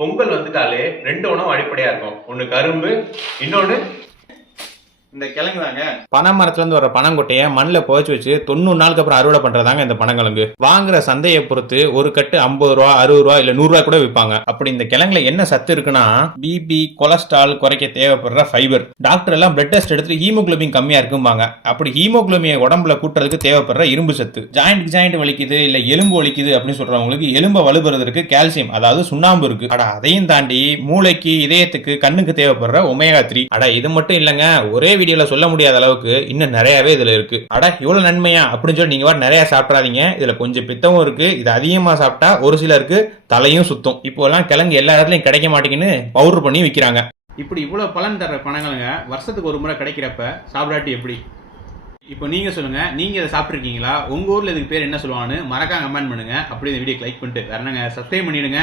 பொங்கல் வந்துட்டாலே 2 உணவு அடிப்படையா இருக்கும். ஒண்ணு கரும்பு, இன்னொன்னு இந்த கிழங்கு தாங்க. பனை மரத்துல இருந்து வர பனங்கொட்டையை மண்ணில் புதைச்சு வச்சு 90 நாளுக்கு அப்புறம் அறுவடை பண்றதாங்க இந்த பனங்கிழங்கு. வாங்குற சந்தையை பொறுத்து ஒரு கட்டு 50 ரூபா, 60 ரூபா இல்ல 100 ரூபாய் கூட விற்பாங்க. அப்படி இந்த கிழங்குல என்ன சத்து இருக்குன்னா பிபி, கொலஸ்ட்ரால் குறைக்க தேவைப்படுற ஃபைபர். டாக்டர் எல்லாம் பிளட் டெஸ்ட் எடுத்து ஹீமோகுளோபின் கம்மியா இருக்கும்பாங்க. அப்படி ஹீமோகுளோபின் உடம்புல கூட்டுறதுக்கு தேவைப்படுற இரும்பு சத்து. ஜாயிண்ட் வலிக்குது இல்ல எலும்பு வலிக்குது அப்படின்னு சொல்றவங்களுக்கு எலும்பை வலுபெறதுக்கு கால்சியம், அதாவது சுண்ணாம்பு இருக்கு. அட அதையும் தாண்டி மூளைக்கு, இதயத்துக்கு, கண்ணுக்கு தேவைப்படுற ஒமேகா 3. அட இது மட்டும் இல்லங்க, ஒரே வீடியோல சொல்ல முடியாத அளவுக்கு இன்னும் நிறையவே இதுல இருக்கு. அட இவ்வளவு நன்மையா அப்படின்னு சொல்லி நீங்க நிறைய சாப்பிடாதீங்க. இதுல கொஞ்சம் பித்தமும் இருக்கு. இது அதிகமா சாப்பிட்டா ஒரு சிலருக்கு தலையும் சுத்தும். இப்போ எல்லாம் கிழங்கு எல்லா இடத்துலயும் கிடைக்க மாட்டேங்குன்னு பவுடர் பண்ணி விற்கிறாங்க. இப்படி இவ்வளவு பலன் தர பழங்களுங்க வருஷத்துக்கு ஒரு முறை கிடைக்கிறப்ப சாப்பிடாட்டி எப்படி? இப்போ நீங்க சொல்லுங்க, நீங்க இதை சாப்பிட்டுருக்கீங்களா? உங்க ஊர்ல இதுக்கு பேர் என்ன சொல்லுவாங்கன்னு மறக்காம கமெண்ட் பண்ணுங்க. அப்படி இந்த வீடியோக்கு லைக் பண்ணிட்டு வேற என்னங்க சப்ஸ்கிரைப் பண்ணிடுங்க.